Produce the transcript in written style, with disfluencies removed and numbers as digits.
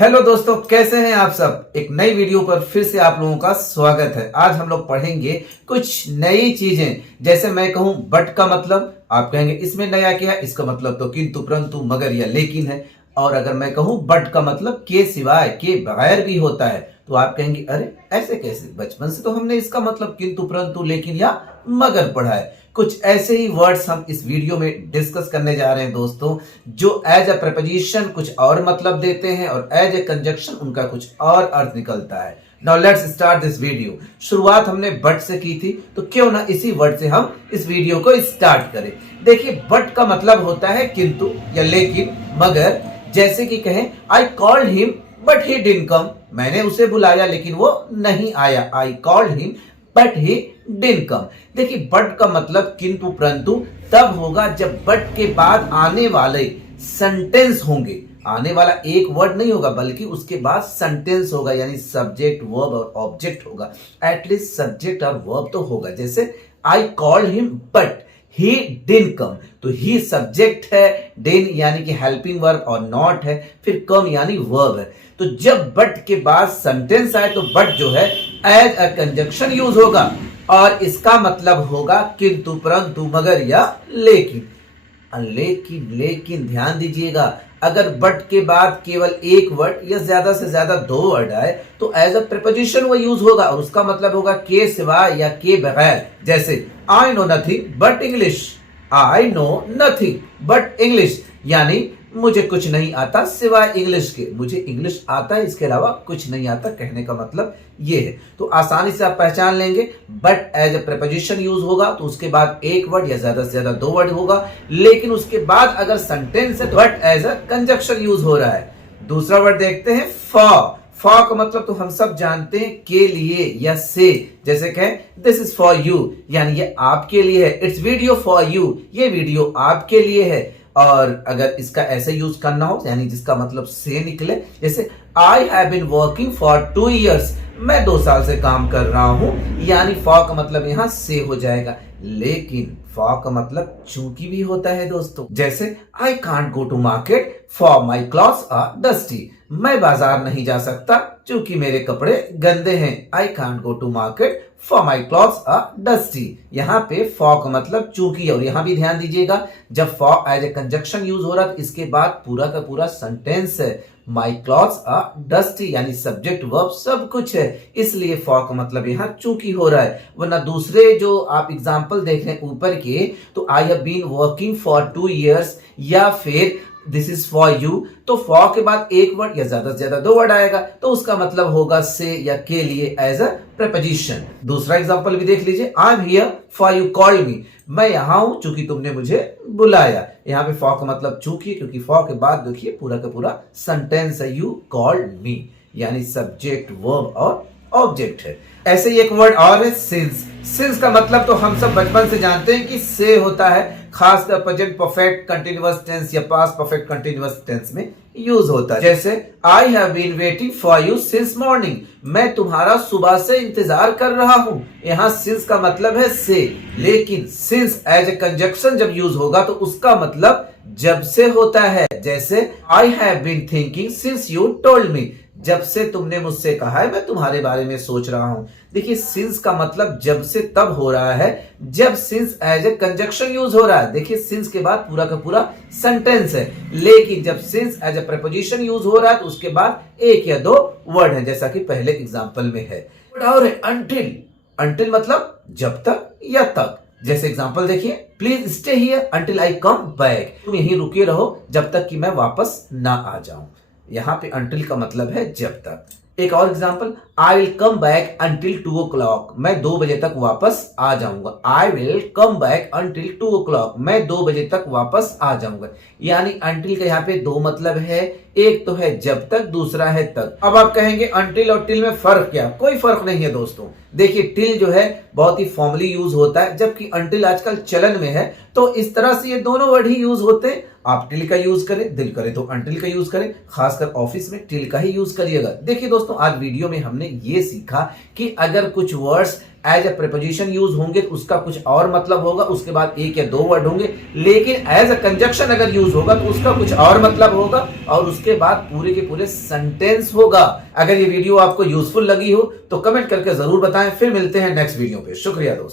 Hello दोस्तों, कैसे हैं आप सब। एक नई वीडियो पर फिर से आप लोगों का स्वागत है। आज हम लोग पढ़ेंगे कुछ नई चीजें। जैसे मैं कहूं बट का मतलब, आप कहेंगे इसमें नया क्या है। इसका मतलब तो किंतु परंतु मगर या लेकिन है। और अगर मैं कहूं बट का मतलब के सिवाय के बगैर भी होता है, तो आप कहेंगे अरे ऐसे कैसे, बचपन से तो हमने इसका मतलब किंतु परंतु लेकिन या मगर पढ़ा है। कुछ ऐसे ही वर्ड्स हम इस वीडियो में डिस्कस करने जा रहे हैं दोस्तों, जो एज अ प्रपोजिशन कुछ और मतलब देते हैं और एज ए कंजक्शन उनका कुछ और अर्थ निकलता है। Now let's start this video. शुरुआत हमने बट से की थी, तो क्यों ना इसी वर्ड से हम इस वीडियो को स्टार्ट करें। देखिए, बट का मतलब होता है किंतु या लेकिन, मगर। जैसे कि कहें I called him but he didn't come, मैंने उसे बुलाया लेकिन वो नहीं आया। I called him but he didn't come. देखिए, बट का मतलब किंतु परंतु तब होगा जब बट के बाद आने वाले सेंटेंस होंगे। आने वाला एक वर्ड नहीं होगा, बल्कि उसके बाद सेंटेंस होगा, यानी सब्जेक्ट वर्ब और ऑब्जेक्ट होगा। एटलीस्ट सब्जेक्ट और वर्ब तो होगा। जैसे I called him but he didn't come, तो ही सब्जेक्ट है, डिन यानी कि हेल्पिंग वर्ब और नॉट है, फिर कम यानी वर्ब है। तो जब बट के बाद सेंटेंस आए तो बट जो है एज अ कंजक्शन यूज होगा और इसका मतलब होगा किंतु परंतु मगर या लेकिन। लेकिन लेकिन ध्यान दीजिएगा, अगर बट के बाद केवल एक वर्ड या ज्यादा से ज्यादा दो वर्ड आए तो एज अ प्रीपोजिशन वो यूज होगा और उसका मतलब होगा के सिवाय या के बगैर। जैसे I know nothing but English, I know nothing but English, यानी मुझे कुछ नहीं आता सिवाय इंग्लिश के। मुझे इंग्लिश आता है, इसके अलावा कुछ नहीं आता, कहने का मतलब ये है। तो आसानी से आप पहचान लेंगे, but as a preposition use होगा तो उसके बाद एक वर्ड या ज्यादा से ज्यादा दो वर्ड होगा। लेकिन उसके बाद अगर सेंटेंस है तो but as a conjunction use हो रहा है। दूसरा वर्ड देखते हैं फॉर। फॉर का मतलब तो हम सब जानते हैं के लिए या से। जैसे कहें दिस इज फॉर यू, यानी ये आपके लिए है। इट्स वीडियो फॉर यू, ये वीडियो आपके लिए है। और अगर इसका ऐसे यूज करना हो, यानी जिसका मतलब से निकले, जैसे I have been working for 2 years, मैं 2 साल से काम कर रहा हूं, यानी फॉर का मतलब यहां से हो जाएगा। लेकिन फॉर का मतलब चूंकि भी होता है दोस्तों। जैसे I can't go to market for my clothes are dusty, मैं बाजार नहीं जा सकता क्योंकि मेरे कपड़े गंदे हैं। I can't go to market for my clothes are dusty, यहाँ पे फॉर का मतलब चूंकि। और यहां भी ध्यान दीजिएगा, जब for as a conjunction use हो रहा है तो इसके बाद पूरा का पूरा सेंटेंस है। माई क्लॉथ्स आर डस्टी, यानी सब्जेक्ट वर्ब सब कुछ है, इसलिए फॉर का मतलब यहाँ चूंकि हो रहा है। वरना दूसरे जो आप एग्जाम्पल देख रहे हैं ऊपर के, तो I have been working for 2 years या फिर दिस इज फॉर यू, तो फॉर के बाद एक वर्ड या ज्यादा से ज्यादा दो वर्ड आएगा तो उसका मतलब होगा से या के लिए एज अ प्रपोजिशन। दूसरा एग्जांपल भी देख लीजिए, I am here for you called me, मैं यहां हूं चूंकि तुमने मुझे बुलाया। यहाँ पे फॉर का मतलब चूंकि, क्योंकि फॉर के बाद देखिए पूरा का पूरा सेंटेंस है, यू कॉल्ड मी, यानी सब्जेक्ट वर्ब और ऑब्जेक्ट है। ऐसे ही एक वर्ड और है सिंस। सिंस का मतलब तो हम सब बचपन से जानते हैं कि से होता है, खासकर प्रेजेंट परफेक्ट कंटिन्यूअस टेंस या पास्ट परफेक्ट कंटिन्यूअस टेंस में यूज होता है। जैसे I have been waiting for you since morning, मैं तुम्हारा सुबह से इंतजार कर रहा हूं। यहाँ सिंस का मतलब है से, लेकिन सिंस एज ए कंजक्शन जब यूज होगा तो उसका मतलब जब से होता है। जैसे I have been thinking since you told me, जब से तुमने मुझसे कहा है मैं तुम्हारे बारे में सोच रहा हूं। देखिए, सिंस का मतलब जब से तब हो रहा है जब since as a conjunction use हो रहा है। देखिए, सिंस के बाद पूरा का पूरा सेंटेंस है, लेकिन जब since as a preposition use हो रहा है तो उसके बाद एक या दो वर्ड है, जैसा कि पहले एग्जांपल में है। और है अंटिल। अंटिल मतलब जब तक या तक। जैसे एग्जांपल देखिए, please stay here until I come back, तुम यहीं रुके रहो जब तक कि मैं वापस ना आ जाऊं। यहाँ पे अंटिल का मतलब है जब तक। एक और example, I will come back until 2 o'clock, मैं 2 बजे तक वापस आ जाऊंगा। I will come back until 2 o'clock, मैं 2 बजे तक वापस आ जाऊंगा। यानी अंटिल का यहाँ पे दो मतलब है, एक तो है जब तक, दूसरा है तक। अब आप कहेंगे अंटिल और टिल में फर्क क्या? कोई फर्क नहीं है दोस्तों। देखिए, टिल जो है बहुत ही फॉर्मली यूज होता है, जबकि अंटिल आजकल चलन में है, तो इस तरह से ये दोनों वर्ड ही यूज होते हैं। आप टिल का यूज करें, दिल करे तो अंटिल का यूज करें, खासकर ऑफिस में टिल का ही यूज करिएगा। देखिए दोस्तों, दोस्तों आज वीडियो में हमने ये सीखा कि अगर कुछ words as a preposition use होंगे तो उसका कुछ और मतलब होगा, उसके बाद एक या दो वर्ड होंगे, लेकिन एज अ कंजक्शन अगर यूज होगा तो उसका कुछ और मतलब होगा और उसके बाद पूरे के पूरे सेंटेंस होगा। अगर ये वीडियो आपको यूजफुल लगी हो तो कमेंट करके जरूर बताएं। फिर मिलते हैं नेक्स्ट वीडियो पे। शुक्रिया दोस्तों।